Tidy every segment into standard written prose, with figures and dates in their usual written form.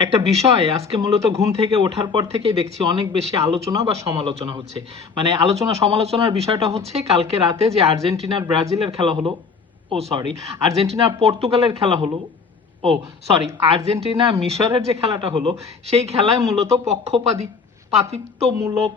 একটা বিষয় আজকে মূলত ঘুম থেকে ওঠার পর থেকেই দেখছি অনেক বেশি আলোচনা বা সমালোচনা হচ্ছে। মানে আলোচনা সমালোচনার বিষয়টা হচ্ছে কালকে রাতে যে আর্জেন্টিনার ব্রাজিলের খেলা হলো, ও সরি, আর্জেন্টিনা পর্তুগালের খেলা হলো, ও সরি, আর্জেন্টিনা মিশরের যে খেলাটা হলো, সেই খেলায় মূলত পাতিত্বমূলক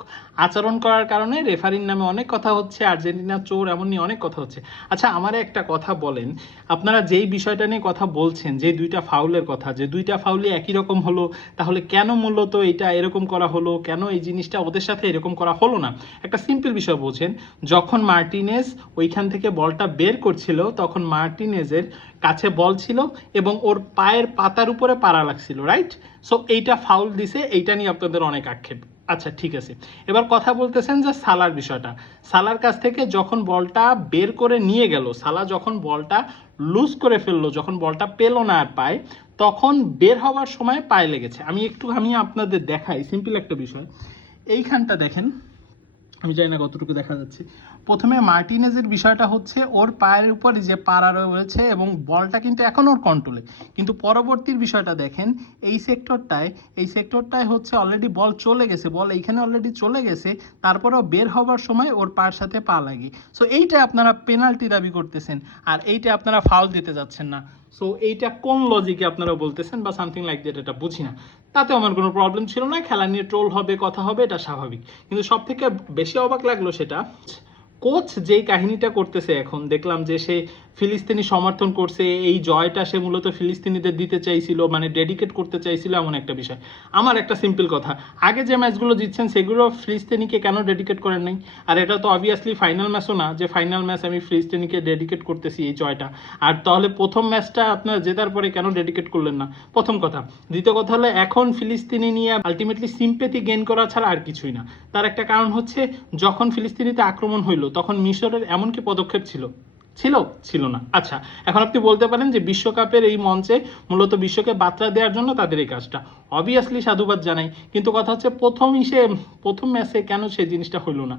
আচরণ করার কারণে রেফারির নামে অনেক কথা হচ্ছে, আর্জেন্টিনা চোর এমন নিয়ে অনেক কথা হচ্ছে। আচ্ছা, আমারে একটা কথা বলেন, আপনারা যেই বিষয়টা নিয়ে কথা বলছেন, যে দুইটা ফাউলের কথা, যে দুইটা ফাউলই একই রকম হলো, তাহলে কেন মূলত এটা এরকম করা হলো, কেন এই জিনিসটা ওদের সাথে এরকম করা হলো না? একটা সিম্পল বিষয় বোঝেন, যখন মার্টিনেজ ওইখান থেকে বলটা বের করছিল, তখন মার্টিনেজের কাছে বল ছিল এবং ওর পায়ের পাতার উপরে পাড়া লাগছিল, রাইট? সো এইটা ফাউল দিছে, এইটা নিয়ে আপনাদের অনেক আক্ষেপ। আচ্ছা, ঠিক আছে। এবার কথা বলতেছেন যে সালার বিষয়টা, সালার কাছ থেকে যখন বলটা বের করে নিয়ে গেল, সালা যখন বলটা লুজ করে ফেললো, যখন বলটা পেল না আর পায়, তখন বের হওয়ার সময় পায়ে লেগেছে। আমি আপনাদের দেখাই সিম্পল একটা বিষয়। এইখানটা দেখেন, আমি জানি না কতটুকু দেখা যাচ্ছে। প্রথমে মার্টিনেজের বিষয়টা হচ্ছে ওর পায়ের উপর যে পাড়া রয়েছে এবং বলটা কিন্তু এখন ওর কন্ট্রোলে, কিন্তু পরবর্তীর বিষয়টা দেখেন, এই সেক্টরটায় হচ্ছে অলরেডি বল চলে গেছে, বল এইখানে অলরেডি চলে গেছে, তারপরেও বের হওয়ার সময় ওর পায়ের সাথে পা লাগে। সো এইটা আপনারা পেনাল্টি দাবি করতেছেন, আর এইটা আপনারা ফাউল দিতে যাচ্ছেন না। সো এইটা কোন লজিকে আপনারা বলতেছেন বা সামথিং লাইক দ্যাট, এটা বুঝি না। তাতে আমার কোনো প্রবলেম ছিল না, খেলা নিয়ে ট্রোল হবে, কথা হবে, এটা স্বাভাবিক। কিন্তু সব থেকে বেশি অবাক লাগলো সেটা, কোচ যেই কাহিনীটা করতেছে, এখন দেখলাম যে সে ফিলিস্তিনি সমর্থন করছে, এই জয়টা সে মূলত ফিলিস্তিনিদের দিতে চাইছিল, মানে ডেডিকেট করতে চাইছিল, এমন একটা বিষয়। আমার একটা সিম্পল কথা, আগে যে ম্যাচগুলো জিতছেন সেগুলো ফিলিস্তিনিকে কেন ডেডিকেট করেন নাই? আর এটা তো অবভিয়াসলি ফাইনাল ম্যাচও না যে ফাইনাল ম্যাচ আমি ফিলিস্তিনিকে ডেডিকেট করতেছি এই জয়টা। আর তাহলে প্রথম ম্যাচটা আপনারা জেতার পরে কেন ডেডিকেট করলেন না? প্রথম কথা। দ্বিতীয় কথা হলো, এখন ফিলিস্তিনি নিয়ে আলটিমেটলি সিম্পেথি গেইন করা ছাড়া আর কিছুই না। তার একটা কারণ হচ্ছে, যখন ফিলিস্তিনিতে আক্রমণ হইল, তখন মিশরের এমন কি পদক্ষেপ ছিল? ছিল? ছিল না। আচ্ছা, এখন আপনি বলতে পারেন যে বিশ্বকাপের এই মঞ্চে মূলত বিশ্বকে বার্তা দেওয়ার জন্য তাদের এই কাজটা, অবভিয়াসলি সাধুবাদ জানাই, কিন্তু কথা হচ্ছে প্রথম ম্যাচে কেন সেই জিনিসটা হইল না?